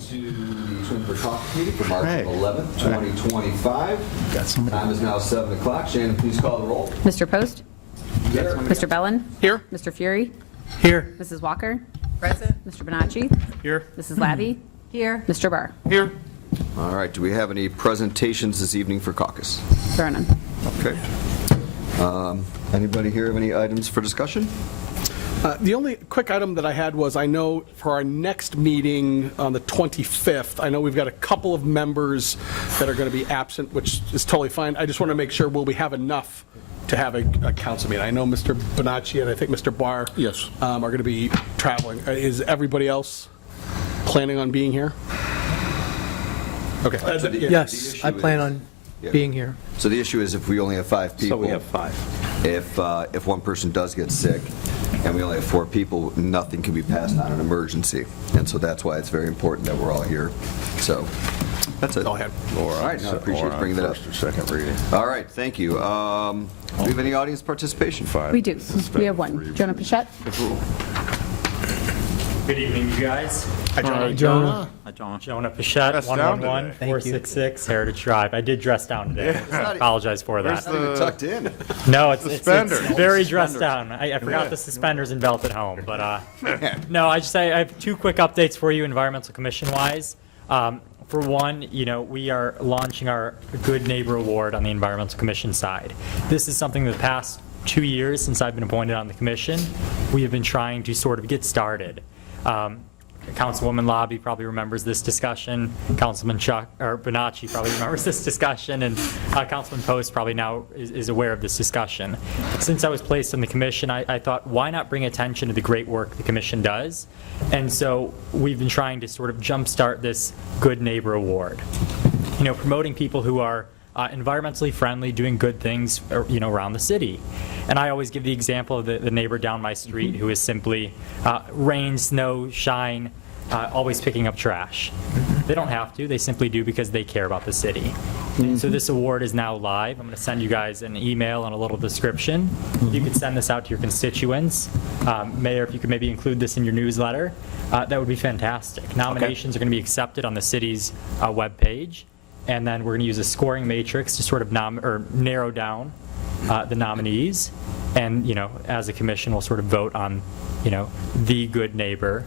to the Twinsburg Caucus meeting for March 11th, 2025. Time is now 7 o'clock. Shannon, please call the roll. Mr. Post? Here. Mr. Bellin? Here. Mr. Fury? Here. Mrs. Walker? Present. Mr. Bonacci? Here. Mrs. Labby? Here. Mr. Barr? Here. All right. Do we have any presentations this evening for caucus? There are none. Okay. Anybody here have any items for discussion? The only quick item that I had was, I know for our next meeting on the 25th, I know we've got a couple of members that are going to be absent, which is totally fine. I just want to make sure, will we have enough to have a council meeting? I know Mr. Bonacci and I think Mr. Barr Yes. are going to be traveling. Is everybody else planning on being here? Okay. So the Yes, issue I plan is- on Yeah. being here. So the issue is if we only have 5 people. So we have 5. If one person does get sick and we only have 4 people, nothing can be passed on an emergency. And so that's why it's very important that we're all here. So that's it. Go ahead. All right, no, I appreciate you bringing that up. First or second reading. All right, thank you. Do we have any audience participation? 5. We do. We have one. Jonah Pichette? Good evening, you guys. Hi, John. Jonah. Jonah Pichette, Dressed down today. 111-466 Heritage Drive. I did dress down today. I apologize for that. It's not even tucked in. No, it's Suspenders. very dressed down. I forgot the suspenders and belt at home, but no, I have 2 quick updates for you, Environmental Commission-wise. For one, we are launching our Good Neighbor Award on the Environmental Commission side. This is something the past 2 years since I've been appointed on the commission, we have been trying to sort of get started. Councilwoman Lobby probably remembers this discussion. Councilman Bonacci probably remembers this discussion, and Councilman Post probably now is aware of this discussion. Since I was placed on the commission, I thought, why not bring attention to the great work the commission does? And so we've been trying to sort of jumpstart this Good Neighbor Award. Promoting people who are environmentally friendly, doing good things, around the city. And I always give the example of the neighbor down my street who is simply rain, snow, shine, always picking up trash. They don't have to. They simply do because they care about the city. And so this award is now live. I'm going to send you guys an email and a little description. You could send this out to your constituents. Mayor, if you could maybe include this in your newsletter, that would be fantastic. Nominations are going to be accepted on the city's webpage. And then we're going to use a scoring matrix to sort of narrow down the nominees. And, as a commission, we'll sort of vote on, the Good Neighbor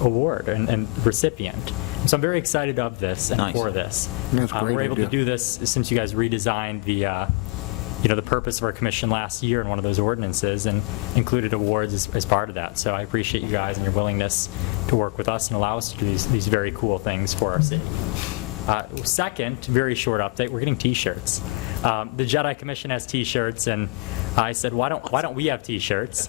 award and recipient. So I'm very excited of this and for this. That's a great we're able to idea. do this since you guys redesigned the purpose of our commission last year in one of those ordinances and included awards as part of that. So I appreciate you guys and your willingness to work with us and allow us to do these very cool things for our city. Second, very short update, we're getting T-shirts. The Jedi Commission has T-shirts, and I said, why don't we have T-shirts?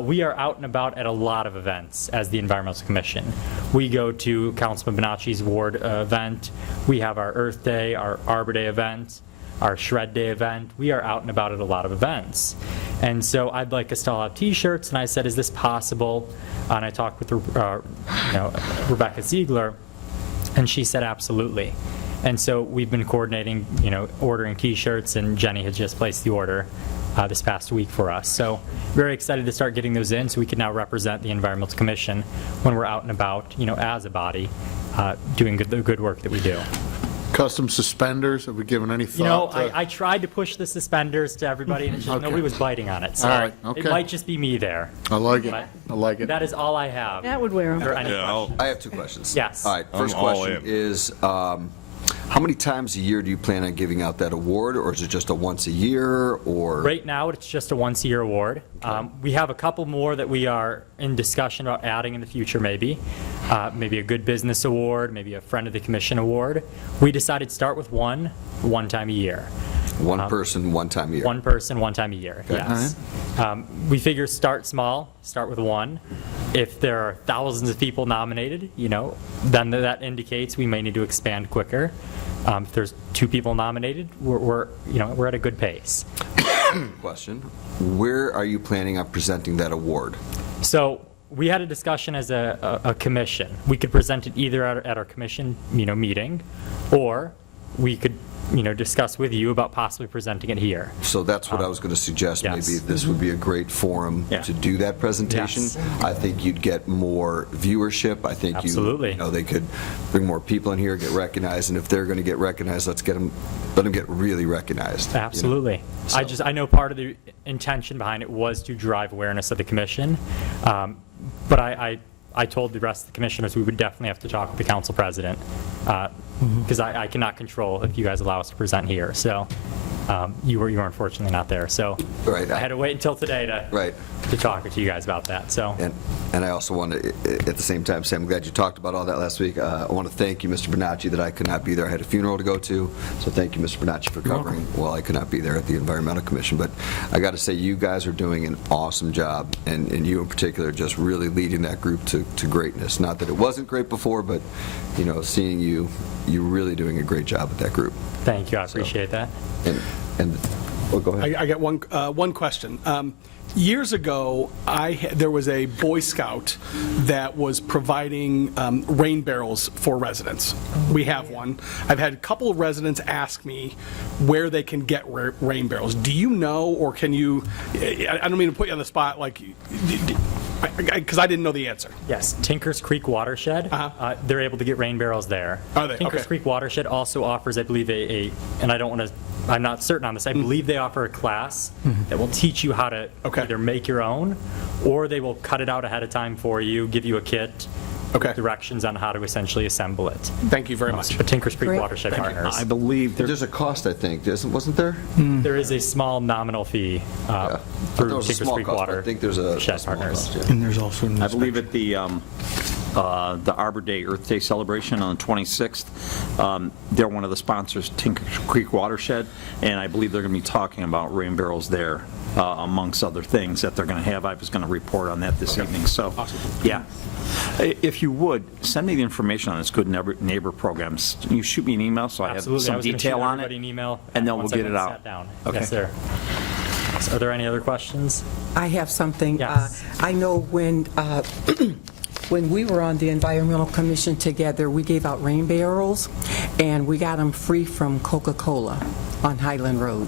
We are out and about at a lot of events as the Environmental Commission. We go to Councilman Bonacci's ward event. We have our Earth Day, our Arbor Day event, our Shred Day event. We are out and about at a lot of events. And so I'd like us to all have T-shirts, and I said, is this possible? And I talked with Rebecca Ziegler, and she said absolutely. And so we've been coordinating, ordering T-shirts, and Jenny has just placed the order this past week for us. So very excited to start getting those in so we can now represent the Environmental Commission when we're out and about, as a body, doing the good work that we do. Custom suspenders, have we given any thought? I tried to push the suspenders to everybody, and it's just nobody was biting on it. So All right, okay. It might just be me there. I like it. But I like it. that is all I have. That would wear them. For any questions. I have 2 questions. Yes. All right, first I'm all question in. is, how many times a year do you plan on giving out that award, or is it just a once a year, or? Right now, it's just a once-a-year award. We have a couple more that we are in discussion about adding in the future, maybe. Maybe a Good Business Award, maybe a Friend of the Commission Award. We decided to start with one time a year. One person, one time a year? One person, one time a year, yes. We figure start small, start with one. If there are thousands of people nominated, then that indicates we may need to expand quicker. If there's 2 people nominated, we're at a good pace. Question, where are you planning on presenting that award? So we had a discussion as a commission. We could present it either at our commission meeting, or we could, discuss with you about possibly presenting it here. So that's what I was going to suggest. Yes. Maybe this would be a great forum Yeah. to do that presentation. Yes. I think you'd get more viewership. I think Absolutely. they could bring more people in here, get recognized, and if they're going to get recognized, let them get really recognized. Absolutely. So- I know part of the intention behind it was to drive awareness of the commission, but I told the rest of the commissioners we would definitely have to talk with the council president, because I cannot control if you guys allow us to present here. So you were unfortunately not there. So Right. I had to wait until today Right. to talk to you guys about that. So And I also want to, at the same time, say I'm glad you talked about all that last week. I want to thank you, Mr. Bernacci, that I could not be there. I had a funeral to go to, so thank you, Mr. Bernacci, for covering while I could not be there at the Environmental Commission. But I got to say, you guys are doing an awesome job, and you in particular, just really leading that group to greatness. Not that it wasn't great before, but, seeing you're really doing a great job with that group. thank you. I appreciate that. Go ahead. I got one question. Years ago, there was a Boy Scout that was providing rain barrels for residents. We have one. I've had a couple of residents ask me where they can get rain barrels. Do you know, or can you, I don't mean to put you on the spot, because I didn't know the answer. Yes, Tinkers Creek Watershed. They're able to get rain barrels there. Are they? Tinkers Okay. Creek Watershed also offers, I believe, and I'm not certain on this, I believe they offer a class that will teach you how to either make your own, or they will cut it out ahead of time for you, give you a kit, with directions on how to essentially assemble it. Thank you very much. But Tinkers Creek Great. Watershed Partners. I believe There's a cost, I think, wasn't there? There is a small nominal fee I thought through there was a Tinkers small Creek cost, but I Water think there's a Shed small Partners. cost, yeah. And there's also an I believe at the Arbor Day, Earth Day celebration on the 26th, they're one of the sponsors, Tinker Creek Watershed, and I believe they're going to be talking about rain barrels there, amongst other things that they're going to have. I was going to report on that this evening, so, yeah. If you would, send me the information on this Good Neighbor programs. You shoot me an email so I have Absolutely. I some was gonna detail shoot on it. everybody an email and then we'll once get it everyone's out. sat down. Okay. Yes, sir. So are there any other questions? I have something. Yes. I know when we were on the Environmental Commission together, we gave out rain barrels, and we got them free from Coca-Cola on Highland Road.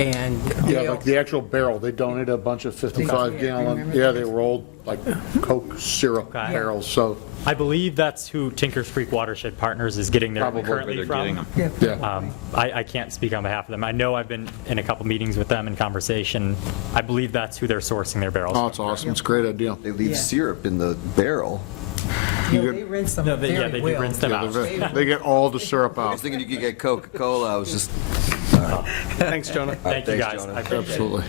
And Yeah, like the actual barrel, they donated a bunch of 55-gallon, Remember they were old, like Coke syrup Okay. barrels, so, I believe that's who Tinkers Creek Watershed Partners is getting their Probably currently they're from. getting them. yeah. I can't speak on behalf of them. I know I've been in a couple meetings with them in conversation. I believe that's who they're sourcing their barrels Oh, from. it's awesome, it's a great idea. They leave Yeah. syrup in the barrel. they rinse them No, very they do well. rinse them out. They get all the syrup I was out, thinking you could get Coca-Cola. I was just, Thanks, Jonah. Thank you, thanks, guys. Jonah. I appreciate it. absolutely.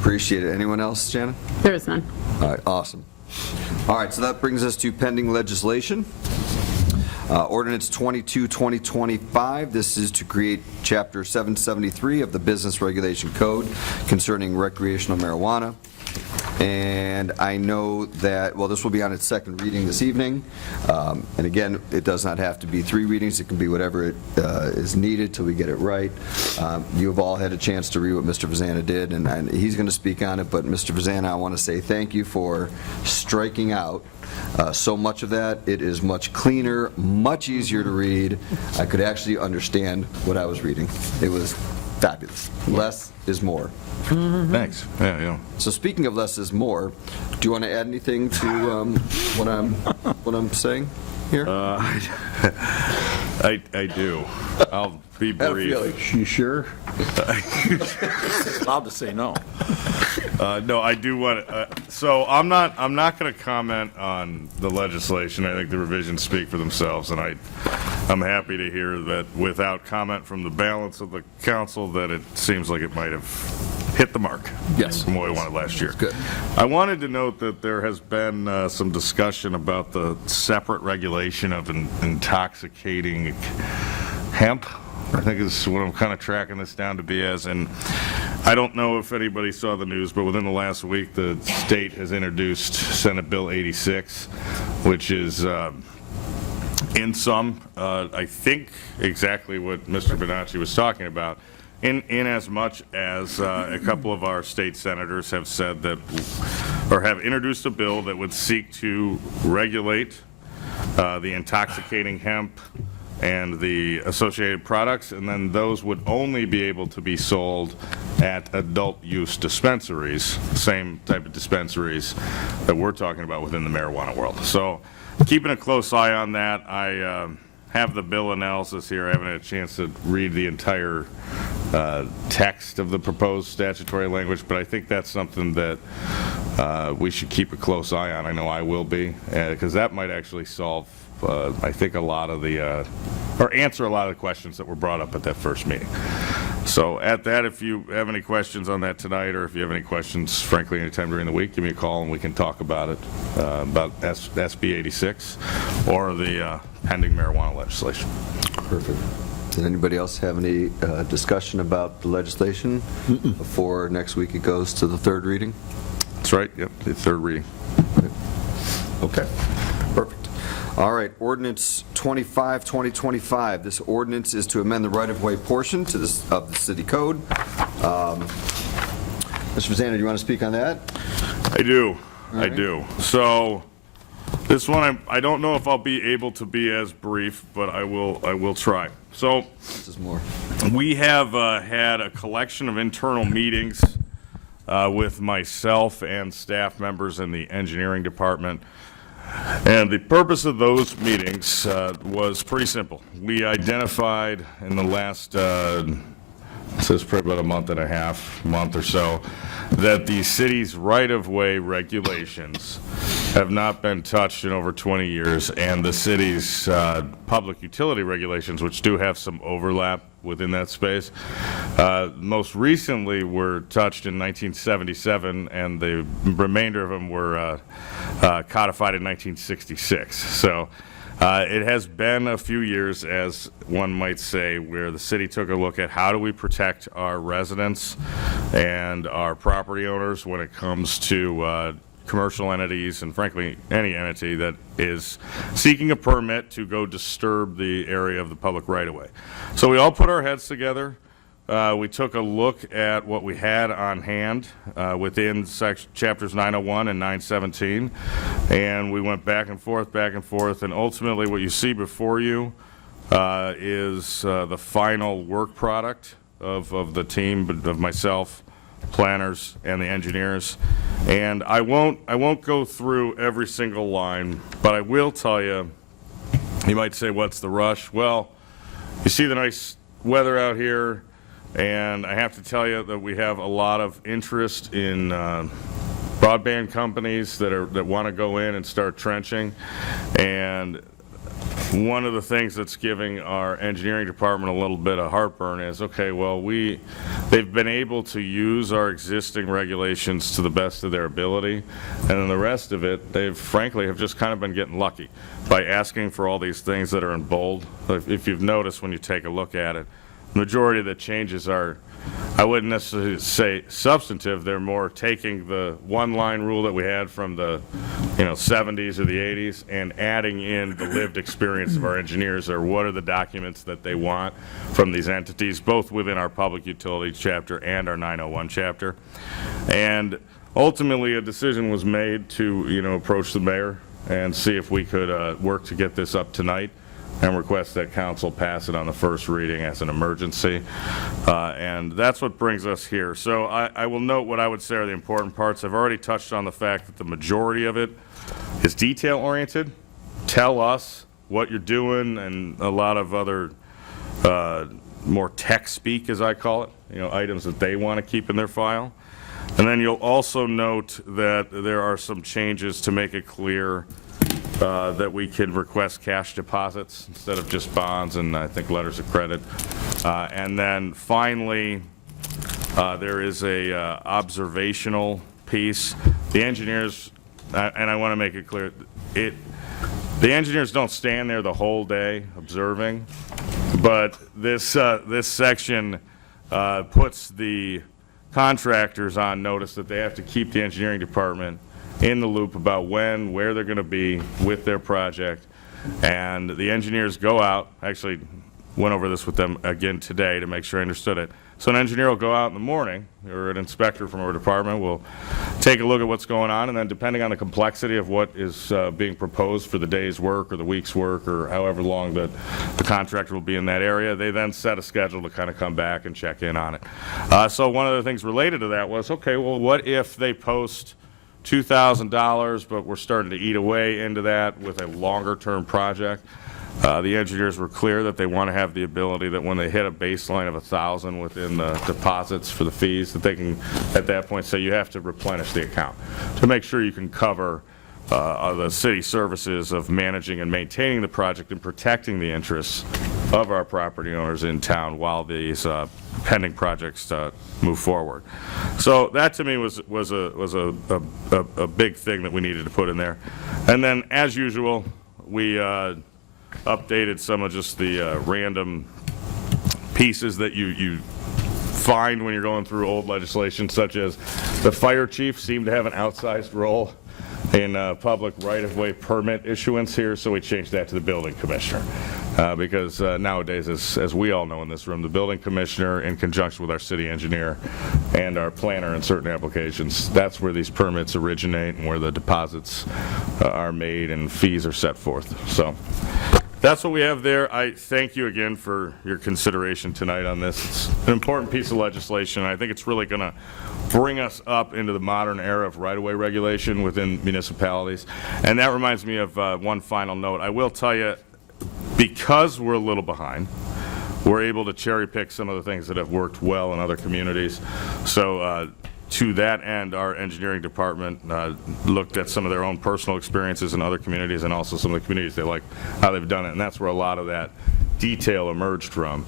appreciate it. Anyone else, Shannon? There is none. All right, awesome. All right, so that brings us to pending legislation. Ordinance 22, 2025, this is to create Chapter 773 of the Business Regulation Code concerning recreational marijuana. And I know that, well, this will be on its second reading this evening. And again, it does not have to be 3 readings. It can be whatever it is needed till we get it right. You have all had a chance to read what Mr. Vazana did, and he's going to speak on it. But Mr. Vazana, I want to say thank you for striking out so much of that. It is much cleaner, much easier to read. I could actually understand what I was reading. It was fabulous. Less is more. Thanks. Yeah. So speaking of less is more, do you want to add anything to what I'm saying here? I do. I'll be Had a brief. feeling. You sure? Allowed to say no. No, I do want to. So I'm not going to comment on the legislation. I think the revisions speak for themselves, and I'm happy to hear that without comment from the balance of the council, that it seems like it might have hit the mark. Yes. From what we wanted last year. Good. I wanted to note that there has been some discussion about the separate regulation of intoxicating hemp. I think is what I'm kind of tracking this down to be as. And I don't know if anybody saw the news, but within the last week, the state has introduced Senate Bill 86, which is in sum, I think exactly what Mr. Bonacci was talking about. In as much as a couple of our state senators have said that, or have introduced a bill that would seek to regulate the intoxicating hemp and the associated products, and then those would only be able to be sold at adult use dispensaries, same type of dispensaries that we're talking about within the marijuana world. So keeping a close eye on that. I have the bill analysis here. I haven't had a chance to read the entire text of the proposed statutory language, but I think that's something that we should keep a close eye on. I know I will be, because that might actually solve, I think, a lot of the, or answer a lot of the questions that were brought up at that first meeting. So at that, if you have any questions on that tonight, or if you have any questions, frankly, anytime during the week, give me a call and we can talk about it, about SB 86 or the pending marijuana legislation. Perfect. Did anybody else have any discussion about the legislation before next week it goes to the third reading? That's right, yep, the third reading. Okay, perfect. All right, ordinance 25, 2025. This ordinance is to amend the right-of-way portion to this, of the city code. Mr. Vazana, do you want to speak on that? I do, right. I do. So this one, I don't know if I'll be able to be as brief, but I will try. So This is more. we have had a collection of internal meetings with myself and staff members in the engineering department. And the purpose of those meetings was pretty simple. We identified in the last, so it's probably about a month and a half, month or so, that the city's right-of-way regulations have not been touched in over 20 years, and the city's public utility regulations, which do have some overlap within that space, most recently were touched in 1977, and the remainder of them were codified in 1966. So it has been a few years, as one might say, where the city took a look at how do we protect our residents and our property owners when it comes to commercial entities and, frankly, any entity that is seeking a permit to go disturb the area of the public right-of-way. So we all put our heads together. We took a look at what we had on hand within chapters 901 and 917, and we went back and forth, and ultimately what you see before you is the final work product of the team, of myself, planners, and the engineers. And I won't go through every single line, but I will tell you, you might say, what's the rush? Well, you see the nice weather out here, and I have to tell you that we have a lot of interest in broadband companies that want to go in and start trenching. And one of the things that's giving our engineering department a little bit of heartburn is, okay, well, they've been able to use our existing regulations to the best of their ability, and then the rest of it, they've frankly have just kind of been getting lucky by asking for all these things that are in bold. If you've noticed when you take a look at it, the majority of the changes are, I wouldn't necessarily say substantive, they're more taking the one-line rule that we had from the 70s or the 80s and adding in the lived experience of our engineers, or what are the documents that they want from these entities, both within our public utilities chapter and our 901 chapter. And ultimately a decision was made to approach the mayor and see if we could work to get this up tonight and request that council pass it on the first reading as an emergency. And that's what brings us here. So I will note what I would say are the important parts. I've already touched on the fact that the majority of it is detail-oriented. Tell us what you're doing, and a lot of other more tech speak, as I call it, items that they want to keep in their file. And then you'll also note that there are some changes to make it clear that we can request cash deposits instead of just bonds and I think letters of credit. And then finally, there is a observational piece. The engineers, and I want to make it clear, the engineers don't stand there the whole day observing, but this section puts the contractors on notice that they have to keep the engineering department in the loop about where they're going to be with their project. And the engineers go out, actually went over this with them again today to make sure I understood it, So an engineer will go out in the morning, or an inspector from our department will take a look at what's going on, and then depending on the complexity of what is being proposed for the day's work or the week's work or however long that the contractor will be in that area, they then set a schedule to kind of come back and check in on it. So one of the things related to that was, okay, well, what if they post $2,000, but we're starting to eat away into that with a longer-term project? The engineers were clear that they want to have the ability that when they hit a baseline of 1,000 within the deposits for the fees, that they can, at that point, say you have to replenish the account to make sure you can cover the city services of managing and maintaining the project and protecting the interests of our property owners in town while these pending projects move forward. So that to me was a big thing that we needed to put in there. And then, as usual, we updated some of just the random pieces that you find when you're going through old legislation, such as the fire chief seemed to have an outsized role in public right-of-way permit issuance here, so we changed that to the building commissioner. Because nowadays, as we all know in this room, the building commissioner, in conjunction with our city engineer and our planner in certain applications, that's where these permits originate and where the deposits are made and fees are set forth. So that's what we have there. I thank you again for your consideration tonight on this. It's an important piece of legislation. I think it's really going to bring us up into the modern era of right-of-way regulation within municipalities. And that reminds me of one final note. I will tell you, because we're a little behind, we're able to cherry pick some of the things that have worked well in other communities. So to that end, our engineering department looked at some of their own personal experiences in other communities and also some of the communities they like how they've done it. And that's where a lot of that detail emerged from,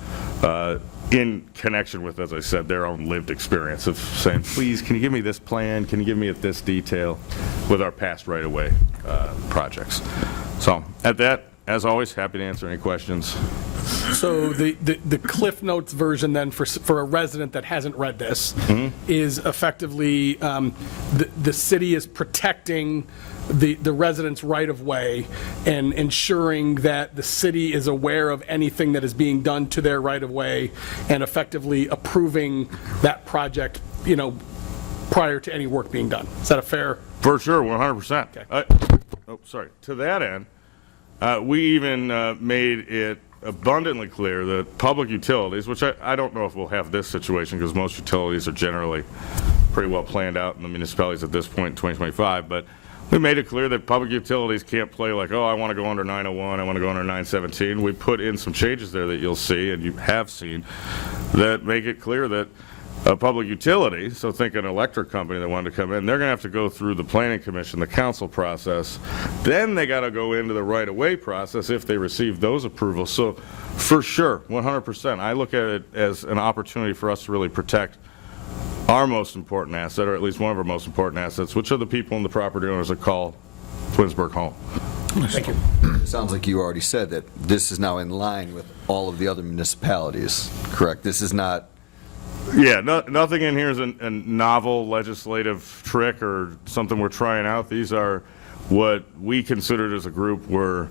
in connection with, as I said, their own lived experience of saying, please, can you give me this plan? Can you give me this detail with our past right-of-way projects? So at that, as always, happy to answer any questions. So the Cliff Notes version then for a resident that hasn't read this is effectively the city is protecting the residents' right-of-way and ensuring that the city is aware of anything that is being done to their right-of-way and effectively approving that project, prior to any work being done. Is that a fair? For sure, 100%. Okay. To that end, we even made it abundantly clear that public utilities, which I don't know if we'll have this situation because most utilities are generally pretty well planned out in the municipalities at this point in 2025, but we made it clear that public utilities can't play like, oh, I want to go under 901, I want to go under 917. We put in some changes there that you'll see, and you have seen, that make it clear that a public utility, so think an electric company that wanted to come in, they're going to have to go through the planning commission, the council process. Then they got to go into the right-of-way process if they receive those approvals. So for sure, 100%, I look at it as an opportunity for us to really protect our most important asset, or at least one of our most important assets, which are the people and the property owners that call Twinsburg home. Thank you. Sounds like you already said that this is now in line with all of the other municipalities, correct? This is not... Yeah, nothing in here is a novel legislative trick or something we're trying out. These are what we considered as a group were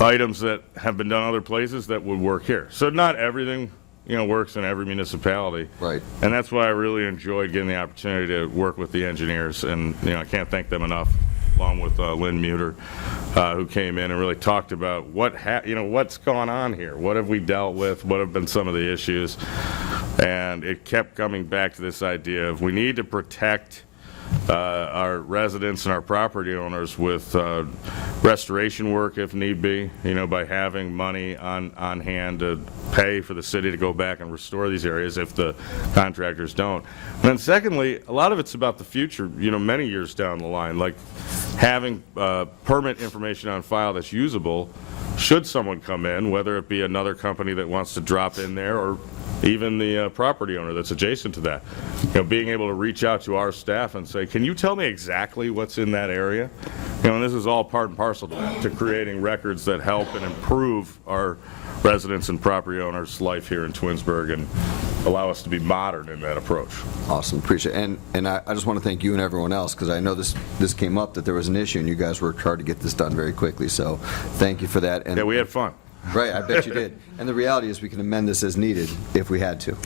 items that have been done other places that would work here. So not everything, works in every municipality. Right. And that's why I really enjoyed getting the opportunity to work with the engineers. And, I can't thank them enough, along with Lynn Muter, who came in and really talked about what's gone on here. What have we dealt with? What have been some of the issues? And it kept coming back to this idea of we need to protect our residents and our property owners with restoration work if need be, by having money on hand to pay for the city to go back and restore these areas if the contractors don't. And then secondly, a lot of it's about the future, many years down the line, like having permit information on file that's usable should someone come in, whether it be another company that wants to drop in there or even the property owner that's adjacent to that. Being able to reach out to our staff and say, can you tell me exactly what's in that area? And this is all part and parcel to creating records that help and improve our residents and property owners' life here in Twinsburg and allow us to be modern in that approach. Awesome, appreciate it. And I just want to thank you and everyone else, because I know this came up, that there was an issue, and you guys worked hard to get this done very quickly, so thank you for that. And Yeah, we had fun. Right, I bet you did. And the reality is we can amend this as needed if we had to.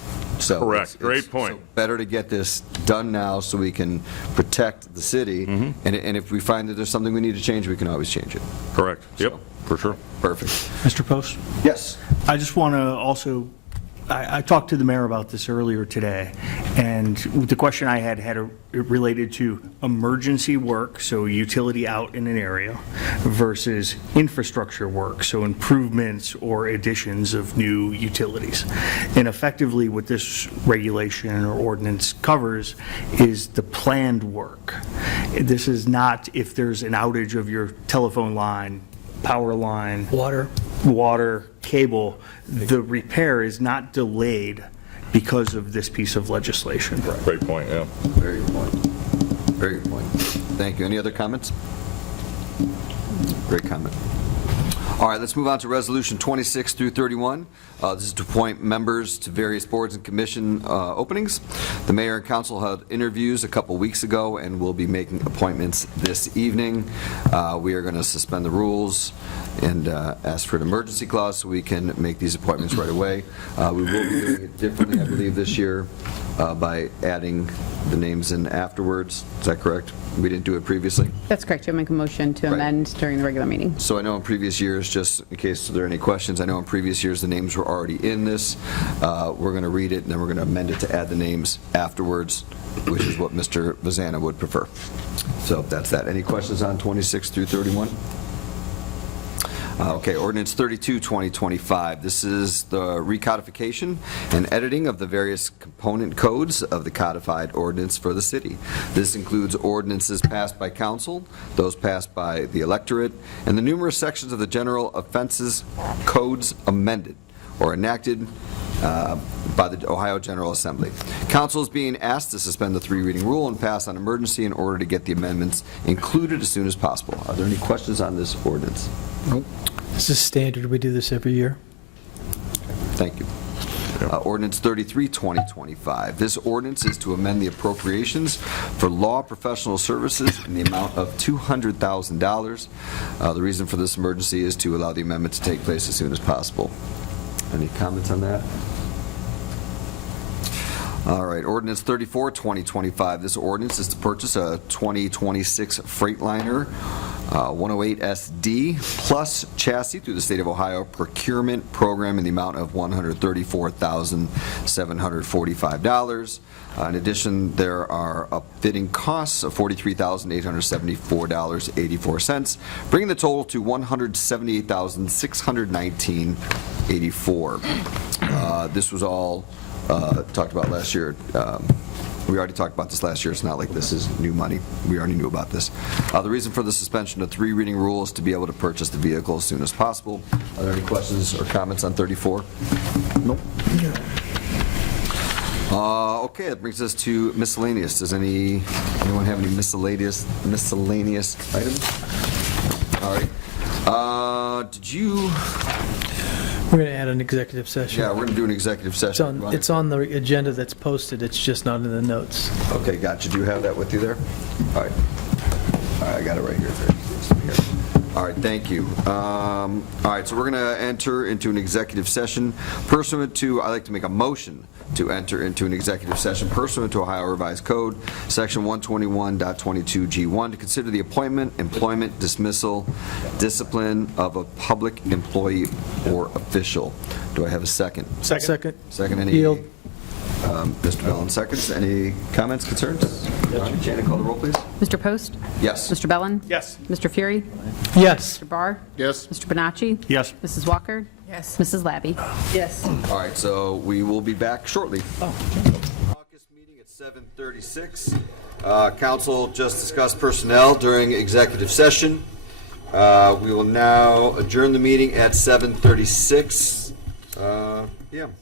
So Correct. it's- Great it's point. so better to get this done now so we can protect the city. And if we find that there's something we need to change, we can always change it. Correct. Yep, for sure. Perfect. Mr. Post? Yes. I just want to also, I talked to the mayor about this earlier today, and the question I had related to emergency work, so utility out in an area, versus infrastructure work, so improvements or additions of new utilities. And effectively, what this regulation or ordinance covers is the planned work. This is not if there's an outage of your telephone line, power line. Water, cable, the repair is not delayed because of this piece of legislation. Great point, yeah. Very good point. Very good point. Thank you. Any other comments? Great comment. All right, let's move on to Resolution 26 through 31. This is to appoint members to various boards and commission openings. The mayor and council held interviews a couple weeks ago and will be making appointments this evening. We are going to suspend the rules and ask for an emergency clause so we can make these appointments right away. We will be doing it differently, I believe, this year by adding the names in afterwards. Is that correct? We didn't do it previously? That's correct. You'll make a motion to Right. amend during the regular meeting. So I know in previous years, just in case there are any questions, I know in previous years the names were already in this. We're going to read it and then we're going to amend it to add the names afterwards, which is what Mr. Vazana would prefer. So that's that. Any questions on 26 through 31? Okay, Ordinance 32, 2025. This is the recodification and editing of the various component codes of the codified ordinance for the city. This includes ordinances passed by council, those passed by the electorate, and the numerous sections of the general offenses codes amended or enacted by the Ohio General Assembly. Council is being asked to suspend the three-reading rule and pass on emergency in order to get the amendments included as soon as possible. Are there any questions on this ordinance? This is standard. We do this every year. Thank you. Ordinance 33, 2025. This ordinance is to amend the appropriations for law professional services in the amount of $200,000. The reason for this emergency is to allow the amendment to take place as soon as possible. Any comments on that? All right, Ordinance 34, 2025. This ordinance is to purchase a 2026 Freightliner 108SD plus chassis through the State of Ohio procurement program in the amount of $134,745. In addition, there are upfitting costs of $43,874.84, bringing the total to $178,619.84. This was all talked about last year. We already talked about this last year. It's not like this is new money. We already knew about this. The reason for the suspension of three-reading rule is to be able to purchase the vehicle as soon as possible. Are there any questions or comments on 34? Nope. Okay, that brings us to miscellaneous. Does anyone have any miscellaneous items? All right. Did you? We're going to add an executive session. Yeah, we're going to do an executive session. It's on the agenda that's posted. It's just not in the notes. Okay, gotcha. Do you have that with you there? All right. All right, I got it right here. All right, thank you. All right, so we're going to enter into an executive session pursuant to, I'd like to make a motion to enter into an executive session pursuant to Ohio Revised Code, Section 121.22G1, to consider the appointment, employment, dismissal, discipline of a public employee or official. Do I have a second? Second. Second, any? Yield. Mr. Bellin seconds. Any comments, concerns? Janet, call the roll, please. Mr. Post? Yes. Mr. Bellin? Yes. Mr. Fury? Yes. Mr. Barr? Yes? Mr. Bonacci? Yes. Mrs. Walker? Yes. Mrs. Labby? Yes. All right, so we will be back shortly. Caucus meeting at 7:36. Council just discussed personnel during executive session. We will now adjourn the meeting at 7:36 p.m.